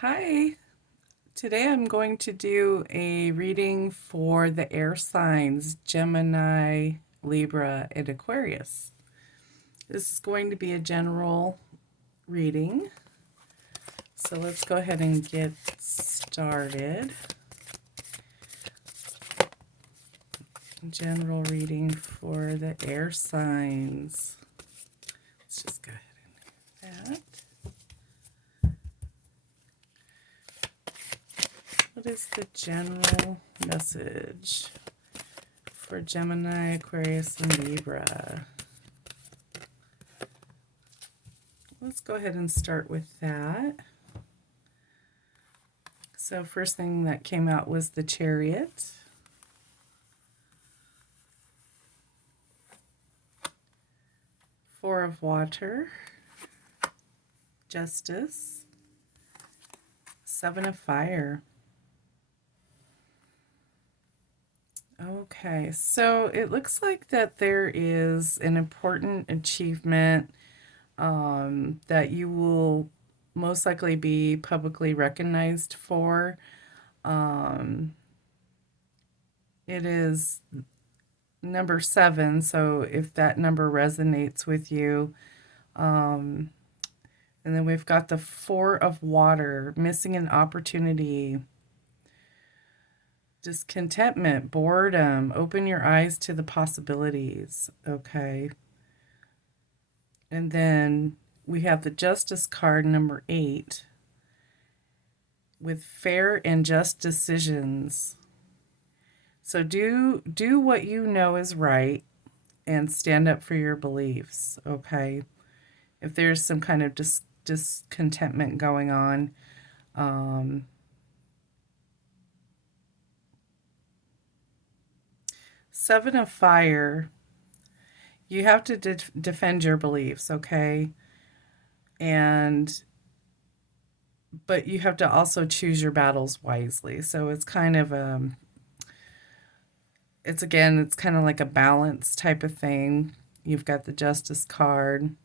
Hi, today I'm going to do a reading for the air signs Gemini, Libra, and Aquarius. This is going to be a general reading, so let's go ahead and get started. General reading for the air signs. Let's just go ahead and do that. What is the general message for Gemini, Aquarius, and Libra? Let's go ahead and start with that. So first thing that came out was the Chariot. Four of Water. Justice. Seven of Fire. Okay, so it looks like that there is an important achievement that you will most likely be publicly recognized for. It is number 7, so if that number resonates with you. And then we've got the Four of Water, missing an opportunity. Discontentment, boredom, open your eyes to the possibilities. Okay. And then we have the Justice card, number 8, with fair and just decisions. So do what you know is right and stand up for your beliefs, okay? If there's some kind of discontentment going on, Seven of Fire, you have to defend your beliefs, okay? But you have to also choose your battles wisely. So it's kind of it's kind of like a balance type of thing. You've got the Justice card.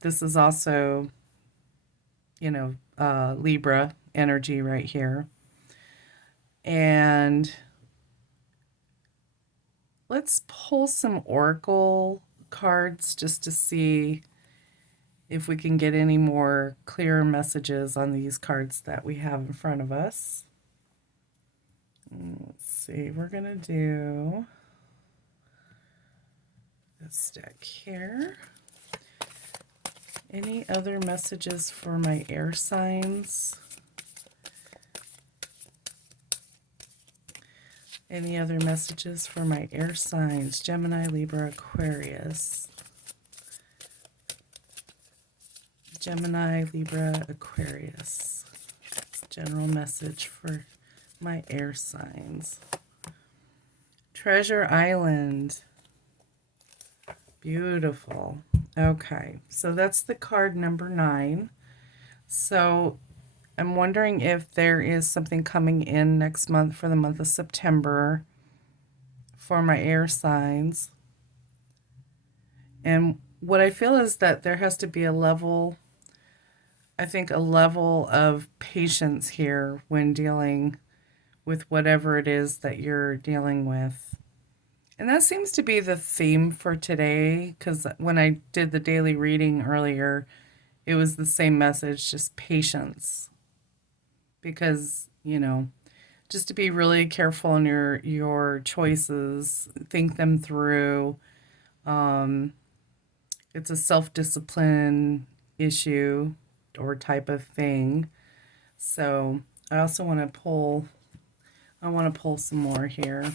This is also, Libra energy right here. And let's pull some oracle cards just to see if we can get any more clear messages on these cards that we have in front of us. Let's see, we're going to do this deck here. Any other messages for my air signs? Any other messages for my air signs? Gemini, Libra, Aquarius. Gemini, Libra, Aquarius. General message for my air signs. Treasure Island. Beautiful. Okay, so that's the card number 9. So I'm wondering if there is something coming in next month for the month of September for my air signs. And what I feel is that there has to be a level of patience here when dealing with whatever it is that you're dealing with. And that seems to be the theme for today, because when I did the daily reading earlier, it was the same message, just patience. Because, just to be really careful in your choices, think them through. It's a self-discipline issue or type of thing. So I also want to pull some more here.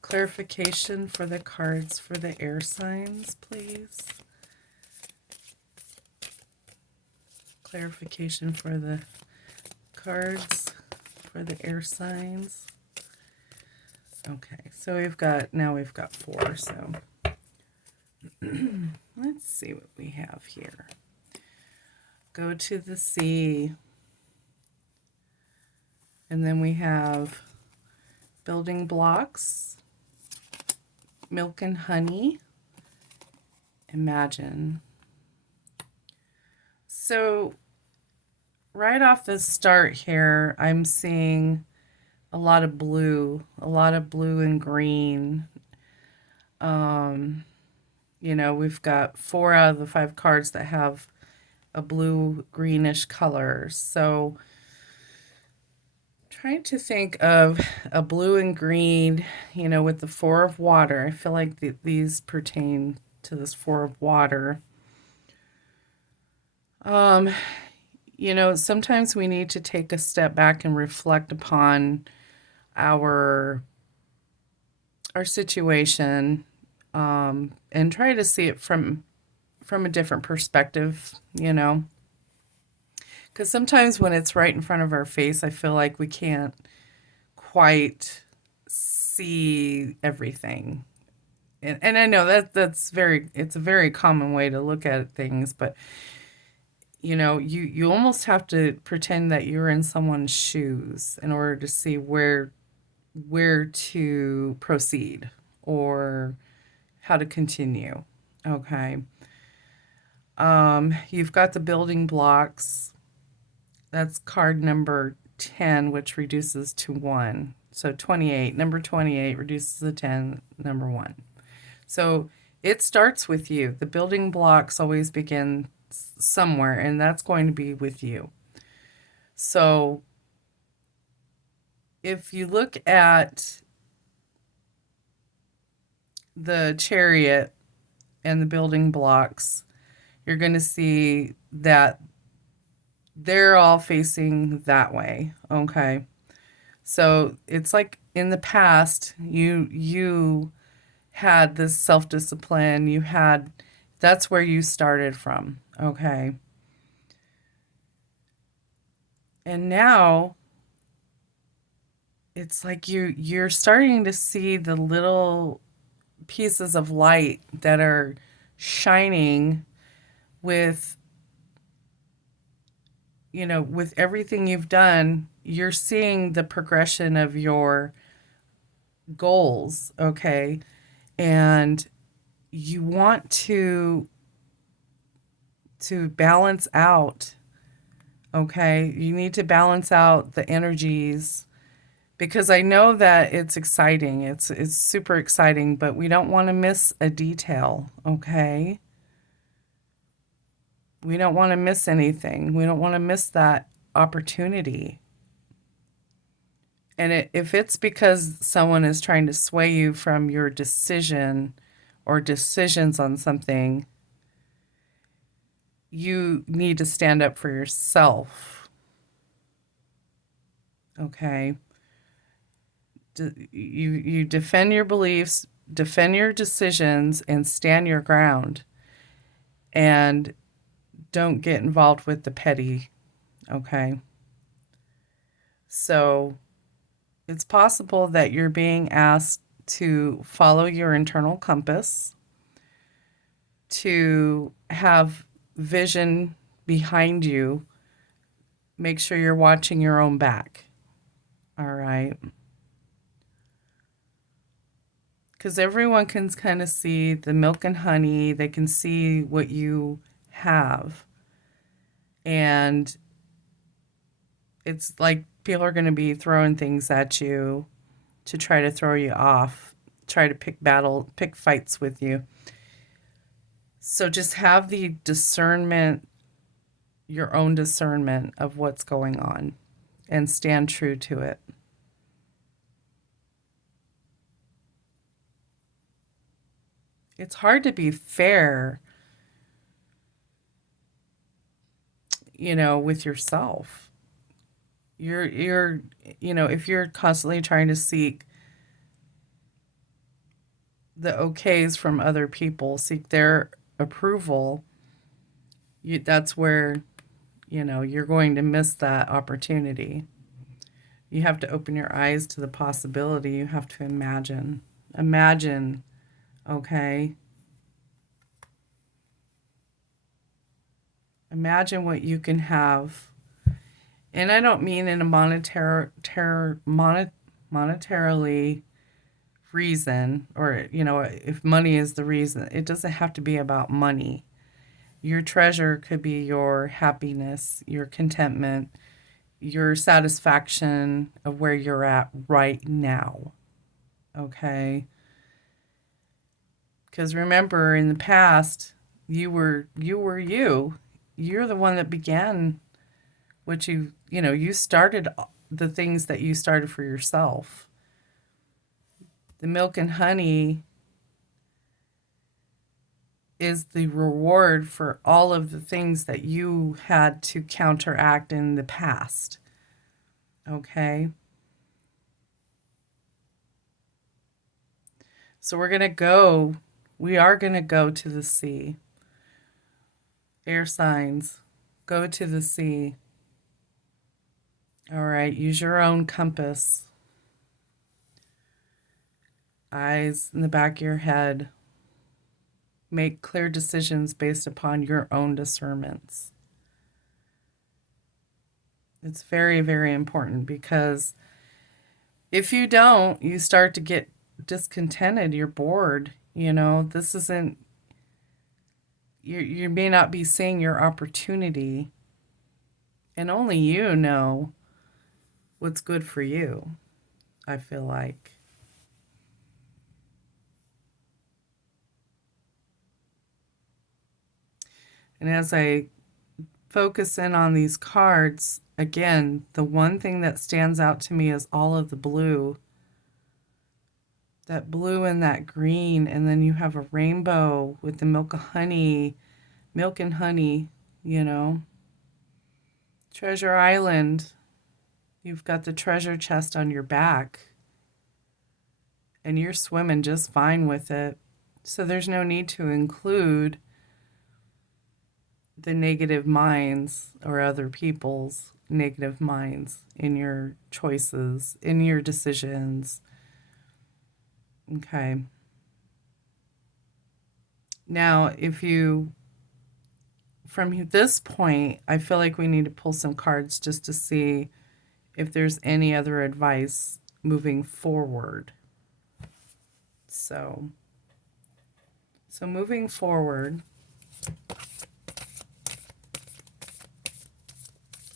Clarification for the cards for the air signs, please. Clarification for the cards for the air signs. Okay, so we've got 4, so let's see what we have here. Go to the sea. And then we have building blocks, milk and honey, imagine. So right off the start here, I'm seeing a lot of blue and green. Um, we've got 4 out of the 5 cards that have a blue greenish color. So trying to think of a blue and green, with the 4 of water. I feel like these pertain to this 4 of water. Um, sometimes we need to take a step back and reflect upon our our situation, and try to see it from a different perspective, because sometimes when it's right in front of our face, I feel like we can't quite see everything. And I know it's a very common way to look at things, but you almost have to pretend that you're in someone's shoes in order to see where to proceed or how to continue. Okay. You've got the building blocks. That's card number 10, which reduces to 1. So 28, number 28 reduces to 10, number 1. So it starts with you. The building blocks always begin somewhere, and that's going to be with you. So if you look at the chariot and the building blocks, you're going to see that they're all facing that way. Okay. So it's like in the past, you had this self-discipline, that's where you started from. Okay. And now it's like you're starting to see the little pieces of light that are shining with with everything you've done. You're seeing the progression of your goals. Okay. And you want to balance out. Okay. You need to balance out the energies, because I know that it's exciting. It's super exciting, but we don't want to miss a detail. Okay. We don't want to miss anything. We don't want to miss that opportunity. And if it's because someone is trying to sway you from your decision or decisions on something, you need to stand up for yourself. Okay? You defend your beliefs, defend your decisions, and stand your ground. And don't get involved with the petty. Okay? So it's possible that you're being asked to follow your internal compass, to have vision behind you. Make sure you're watching your own back. All right. Because everyone can kind of see the milk and honey, they can see what you have. And it's like people are going to be throwing things at you to try to throw you off, try to pick fights with you. So just have the discernment, your own discernment of what's going on, and stand true to it. It's hard to be fair, with yourself. You're if you're constantly trying to seek the okays from other people, seek their approval, that's where you're going to miss that opportunity. You have to open your eyes to the possibility. You have to imagine. Okay, imagine what you can have. And I don't mean in a monetarily reason, or if money is the reason. It doesn't have to be about money. Your treasure could be your happiness, your contentment, your satisfaction of where you're at right now. Okay? Because remember, in the past, you were you. You're the one that began what you started the things that you started for yourself. The milk and honey is the reward for all of the things that you had to counteract in the past. Okay? So we are going to go to the sea. Air signs, go to the sea. All right, use your own compass. Eyes in the back of your head. Make clear decisions based upon your own discernments. It's very, very important because if you don't, you start to get discontented. You're bored. This isn't, you may not be seeing your opportunity, and only you know what's good for you, I feel like. And as I focus in on these cards, again, the one thing that stands out to me is all of the blue. That blue and that green, and then you have a rainbow with the milk and honey, Treasure Island. You've got the treasure chest on your back, and you're swimming just fine with it. So there's no need to include the negative minds or other people's negative minds in your choices, in your decisions. Okay. Now, from this point, I feel like we need to pull some cards just to see if there's any other advice moving forward. So moving forward,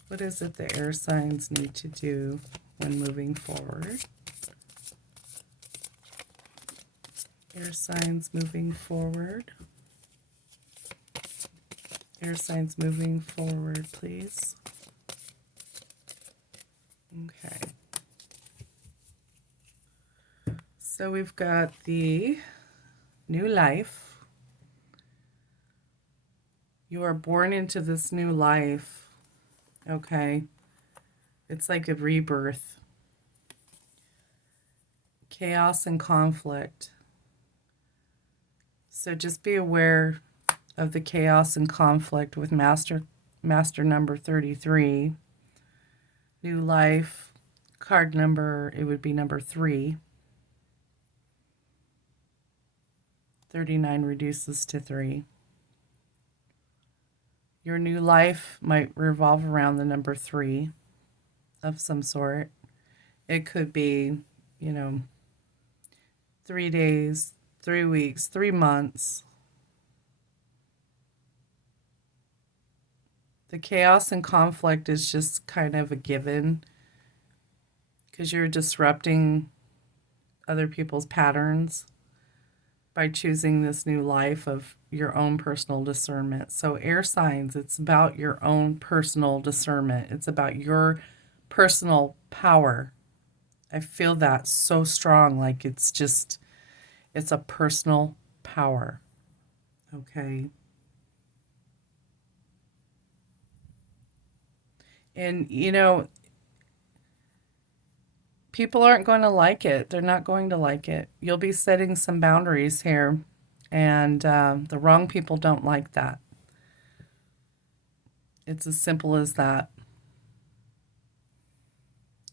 what is it the air signs need to do when moving forward? Air signs moving forward. Air signs moving forward, please. Okay. So we've got the new life. You are born into this new life. Okay. It's like a rebirth. Chaos and conflict. So just be aware of the chaos and conflict with master number 33. New life, card number, it would be number 3. 39 reduces to 3. Your new life might revolve around the number 3 of some sort. It could be, 3 days, 3 weeks, 3 months. The chaos and conflict is just kind of a given because you're disrupting other people's patterns by choosing this new life of your own personal discernment. So air signs, it's about your own personal discernment. It's about your personal power. I feel that so strong, like it's a personal power. Okay. And, people aren't going to like it. They're not going to like it. You'll be setting some boundaries here, and the wrong people don't like that. It's as simple as that.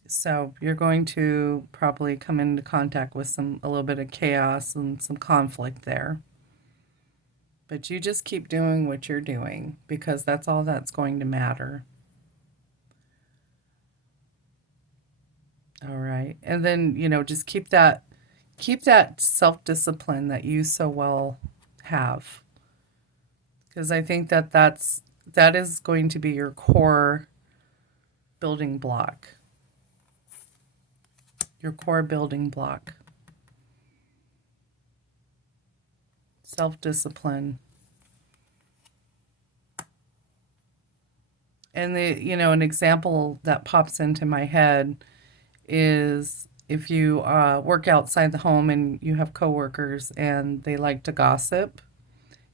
So you're going to probably come into contact with a little bit of chaos and some conflict there. But you just keep doing what you're doing because that's all that's going to matter. All right. And then, just keep that self-discipline that you so well have. because I think that that is going to be your core building block. Your core building block. Self-discipline. And an example that pops into my head is if you work outside the home and you have coworkers and they like to gossip,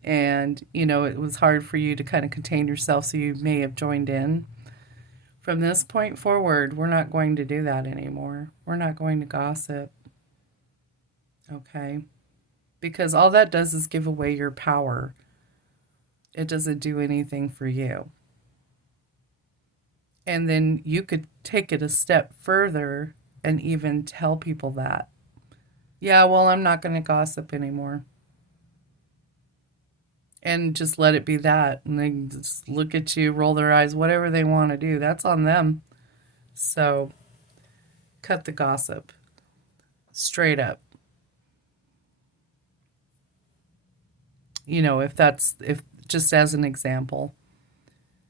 and it was hard for you to kind of contain yourself, so you may have joined in. From this point forward, we're not going to do that anymore. We're not going to gossip. Okay? Because all that does is give away your power. It doesn't do anything for you. And then you could take it a step further and even tell people that. Yeah, well, I'm not going to gossip anymore. And just let it be that. And they just look at you, roll their eyes, whatever they want to do. That's on them. So cut the gossip. Straight up. If just as an example,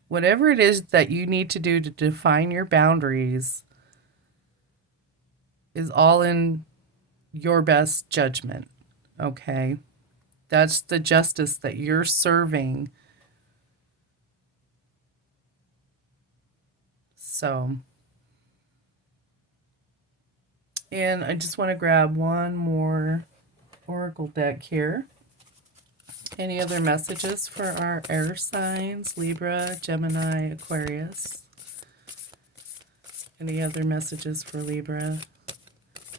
whatever it is that you need to do to define your boundaries is all in your best judgment. Okay? That's the justice that you're serving. So, and I just want to grab one more oracle deck here. Any other messages for our air signs? Libra, Gemini, Aquarius. Any other messages for Libra,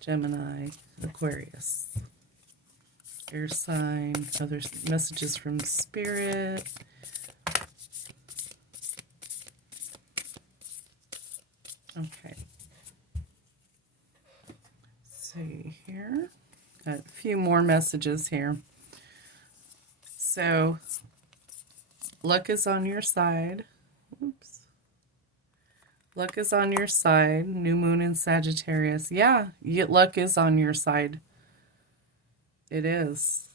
Gemini, Aquarius? Air sign, other messages from Spirit. Okay. Let's see here. Got a few more messages here. So, luck is on your side. Oops. Luck is on your side. New moon in Sagittarius. Yeah, luck is on your side. It is.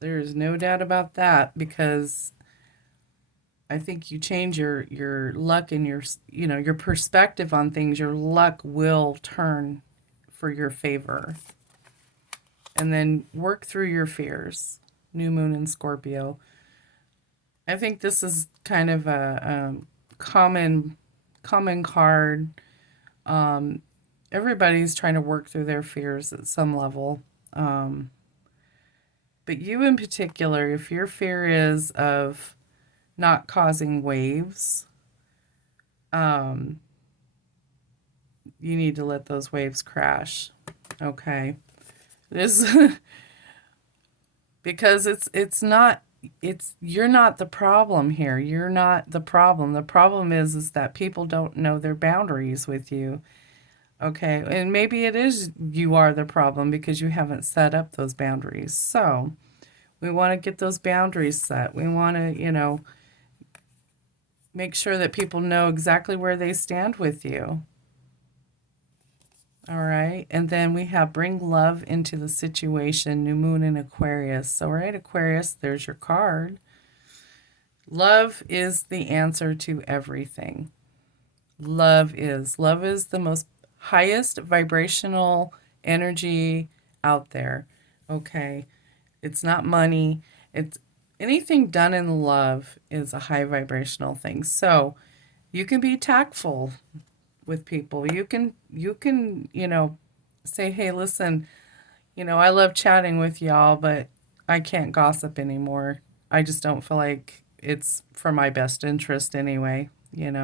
There is no doubt about that, because I think you change your luck and your perspective on things. Your luck will turn for your favor. And then work through your fears. New moon in Scorpio. I think this is kind of a common card. Everybody's trying to work through their fears at some level. But you in particular, if your fear is of not causing waves, you need to let those waves crash. Okay. This because you're not the problem here. You're not the problem. The problem is that people don't know their boundaries with you. Okay. And maybe it is you are the problem because you haven't set up those boundaries. So we want to get those boundaries set. We want to, make sure that people know exactly where they stand with you. All right. And then we have bring love into the situation, new moon in Aquarius. So, all right, Aquarius, there's your card. Love is the answer to everything. Love is the most highest vibrational energy out there. Okay. It's not money. It's anything done in love is a high vibrational thing. So you can be tactful with people. You can, say, hey, listen, I love chatting with y'all, but I can't gossip anymore. I just don't feel like it's for my best interest anyway, hey,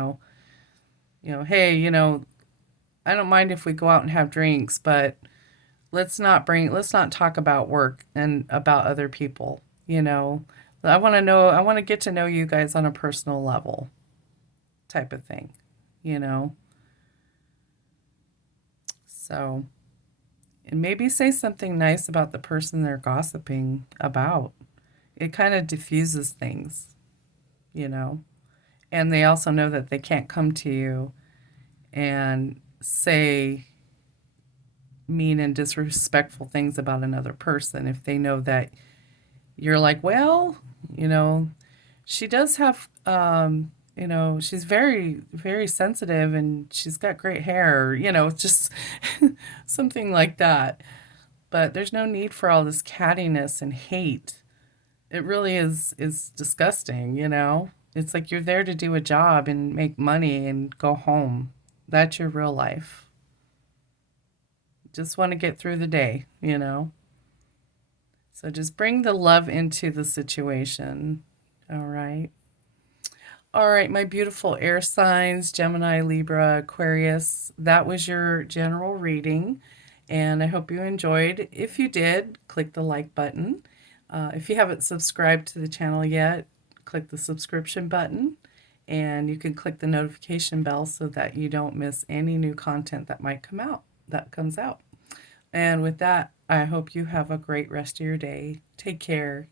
I don't mind if we go out and have drinks, but let's not talk about work and about other people, I want to get to know you guys on a personal level type of thing, So, and maybe say something nice about the person they're gossiping about. It kind of diffuses things, And they also know that they can't come to you and say mean and disrespectful things about another person if they know that you're like, well, She does have, she's very, very sensitive and she's got great hair, just something like that. But there's no need for all this cattiness and hate. It really is disgusting, you know? It's like you're there to do a job and make money and go home. That's your real life. Just want to get through the day, you know? So just bring the love into the situation. All right. All right, my beautiful air signs, Gemini, Libra, Aquarius. That was your general reading, and I hope you enjoyed. If you did, click the like button. If you haven't subscribed to the channel yet, click the subscription button, and you can click the notification bell so that you don't miss any new content that comes out. And with that, I hope you have a great rest of your day. Take care.